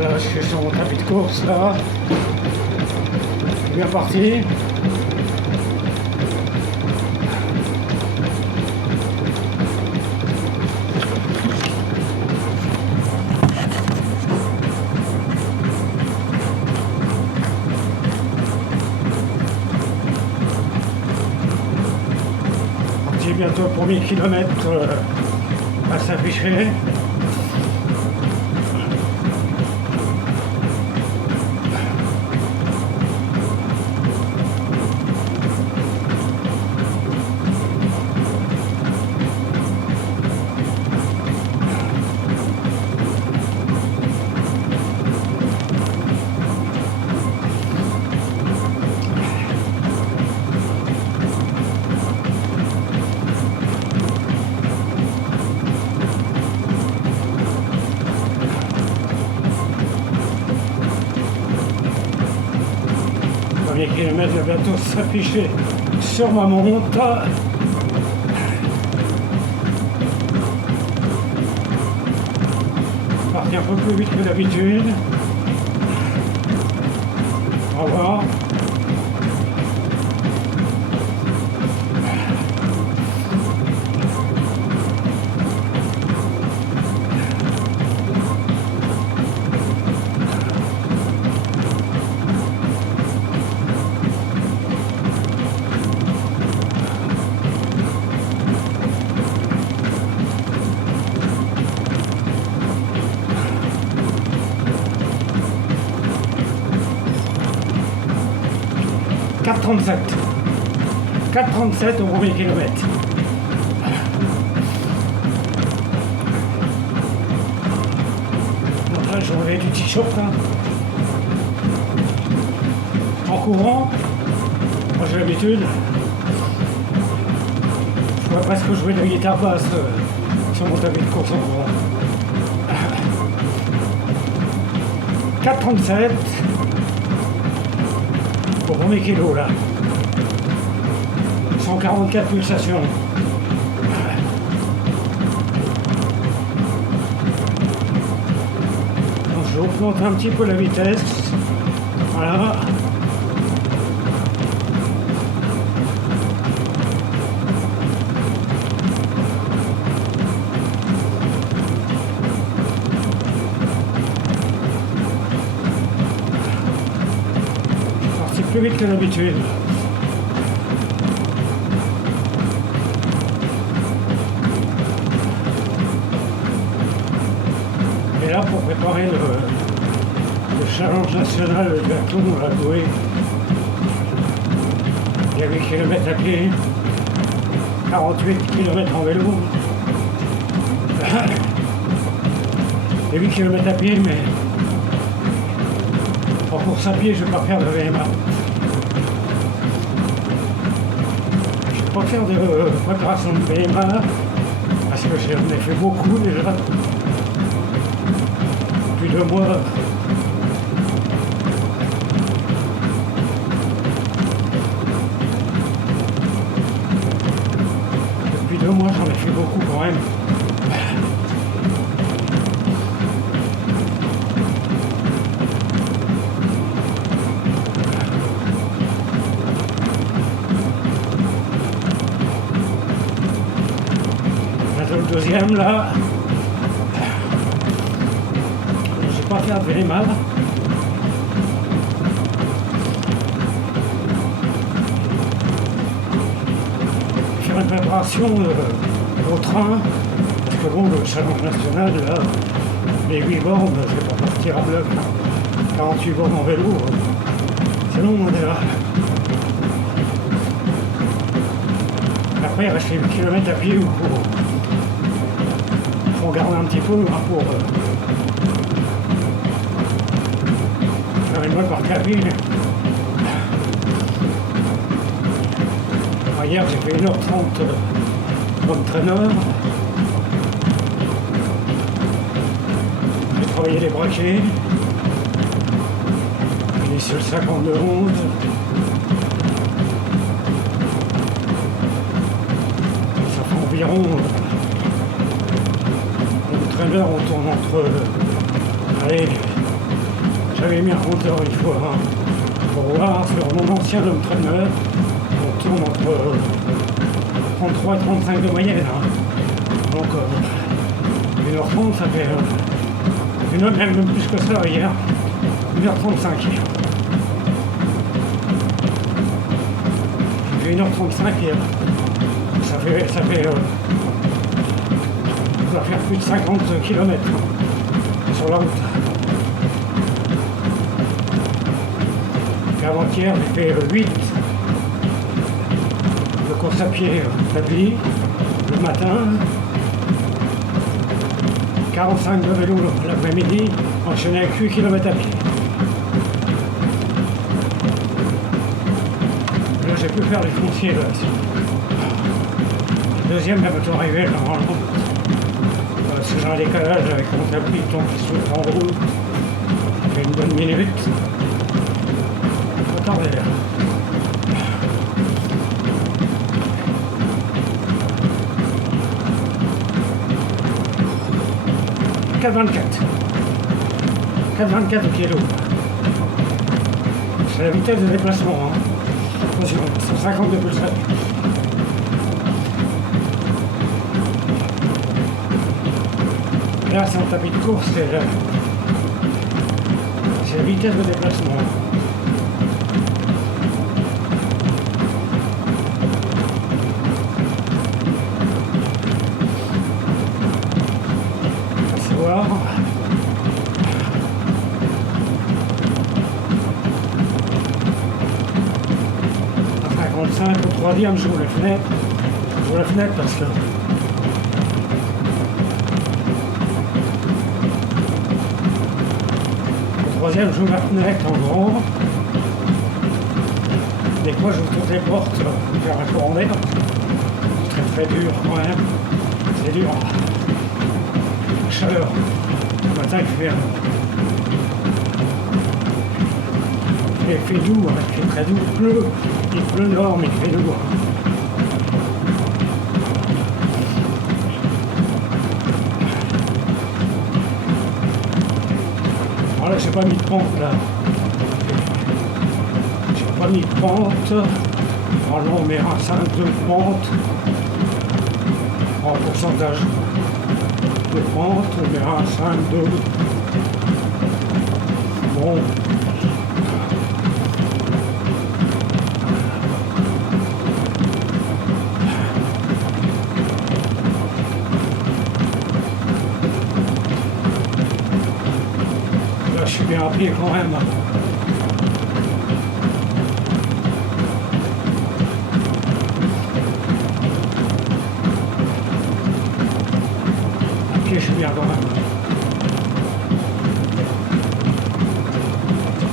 Là, je suis sur mon tapis de course, là. Je suis bien parti. Parti bientôt le premier kilomètre à s'afficher. Le premier kilomètre va bientôt s'afficher sur ma montre. Parti un peu plus vite que d'habitude. Au revoir. « 4,37 au premier kilomètre. Donc là, je relève du t-shirt là. En courant, moi j'ai l'habitude. Je pourrais presque jouer de la guitare basse sur mon tapis de course en courant. 4,37 au premier kilo là. 144 pulsations. Donc je augmente un petit peu la vitesse. Voilà. Je suis parti plus vite que d'habitude. Et là, pour préparer le challenge national de biathlon à Douai, il y a 8 km à pied, 48 km en vélo, et 8 km à pied, mais en course à pied, je ne vais pas faire de VMA. Je ne vais pas faire de préparation de VMA, parce que j'en ai fait beaucoup déjà. 2 mois. Depuis 2 mois, j'en ai fait beaucoup quand même. Bientôt le deuxième là. Pas faire de VMA. Faire une préparation au train, parce que bon, le challenge national, là, les 8 bornes, je vais pas partir à bloc. 48 bornes en vélo, c'est long, on est là. Après, il reste 8 km à pied, il faut garder un petit peu pour une bonne partie à pied. Hier, j'ai fait 1h30 comme traîneur. J'ai travaillé les braquets. Il est sur le 52-11. Ça fait environ... le traîneur, on tourne entre... allez... j'avais mis un compteur une fois pour voir sur mon ancien home trainer, on tourne entre 33 et 35 de moyenne. Donc 1h30, ça fait une heure, même plus que ça hier, 1h35 hier. J'ai fait 1h35 hier. Ça doit faire plus de 50 km sur la route. Et avant-hier, j'ai fait 8 de course à pied établi le matin, 45 de vélo l'après-midi, enchaîné avec 8 km à pied. Là, j'ai pu faire les fonciers là. Le deuxième, va bientôt arriver normalement. Parce que j'ai un décalage avec mon tapis qui s'ouvre en route. Ça fait une bonne minute. Faut tarder là. 4,24 au kilo. C'est la vitesse de déplacement. Attention, 150 de pulsation. Là, c'est un tapis de course, c'est la vitesse de déplacement. On va se voir. À 55, au troisième, j'ouvre la fenêtre. J'ouvre la fenêtre parce que troisième, j'ouvre la fenêtre en grand. Des fois, j'ouvre toutes les portes pour faire un courant d'air. Très très dur quand même. C'est dur. La chaleur. Le matin, il fait doux, il fait très doux. Il pleut dehors, mais il fait doux. Voilà, j'ai pas mis de pente là. J'ai pas mis de pente. Normalement on met un 5 de pente. En pourcentage de pente, on met un 5 de. Bon. Je suis bien à pied quand même. À pied, je suis bien quand même.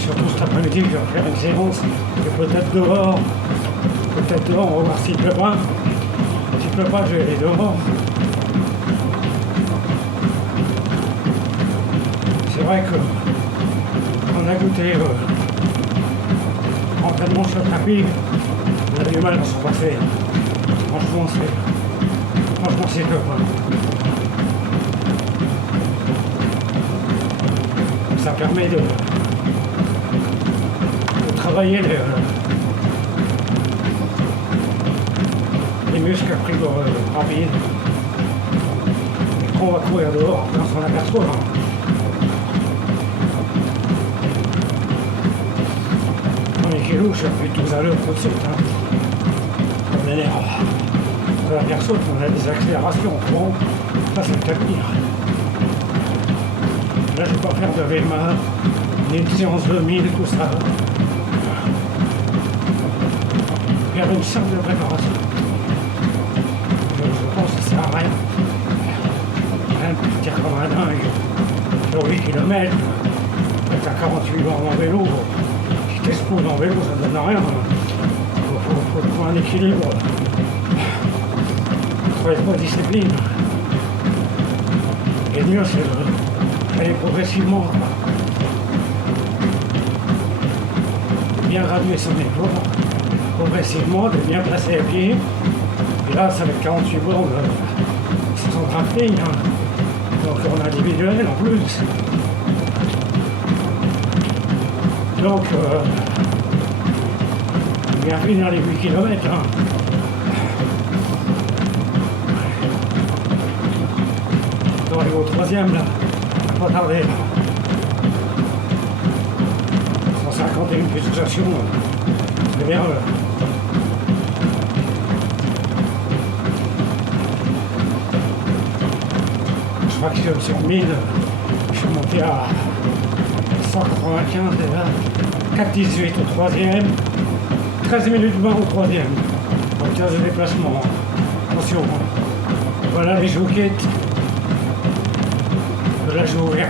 Surtout cet après-midi, je vais faire une séance. Et peut-être dehors, on va voir s'il pleut pas. S'il pleut pas, je vais aller dehors. C'est vrai que on a goûté entraînement sur le tapis, on a du mal à s'en passer. Franchement, c'est top. Ça permet de travailler les muscles à pris rapide. Quand on va courir dehors, on s'en aperçoit. Je suis tout à l'heure tout de suite. On m'énerve. La personne, on a des accélérations. Bon, ça c'est peut-être pire. Là, je ne vais pas faire de VMA, ni une séance de 1000, tout ça. Faire une séance de préparation. Je pense que ça sert à rien. Rien de partir comme un dingue. Sur 8 km, avec un 48 bornes en vélo. T'exploses en vélo, ça ne donne rien. Il faut trouver un équilibre. Il faut être discipline. Et mieux, c'est d'aller progressivement. Bien graduer son effort, progressivement, de bien placer les pieds. Et là, ça va être 48 bornes sans drafting. Donc, on a individuel en plus. Donc, on vient finir les 8 km. Hein. On va arriver au troisième là, pas tarder. 151 pulsations, c'est bien. Je crois que sur 1000, je suis monté à 195 déjà, 4,18 au troisième, 13 minutes 20 au troisième, en 15 de déplacement. Attention, voilà les jouquettes, là je vais ouvrir.